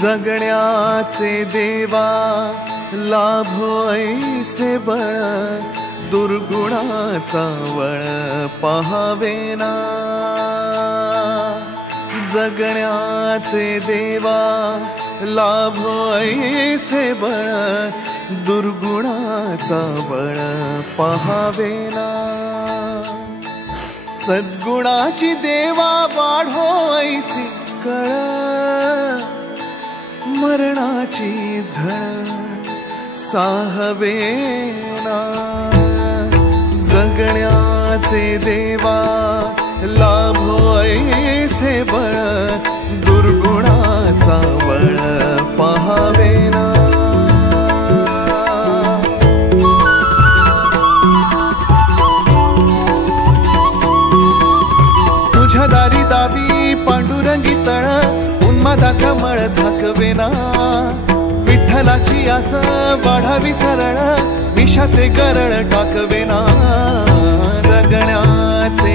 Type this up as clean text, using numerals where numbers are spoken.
जगण्याचे देवा लाभो ऐसे बळ, दुर्गुणाचा वळ पाहावेना। जगण्याचे देवा लाभो ऐसे बळ, दुर्गुणाचा बळ पाहावेना। सद्गुणाची देवा वाढो ऐसी कळ, मरणाची झळ साहवेना। जगण्याचे देवा लाभो ऐसे बळ, दुर्गुणाचा बळ पाहावेना। तुझ्या दारी दावी पांडुरंगी तळ, उन्मादाचा मळ झाकवेना। विठ्ठलाची आस वाढावी सरळ, विषाचे गरळ टाकवेना। जगण्याचे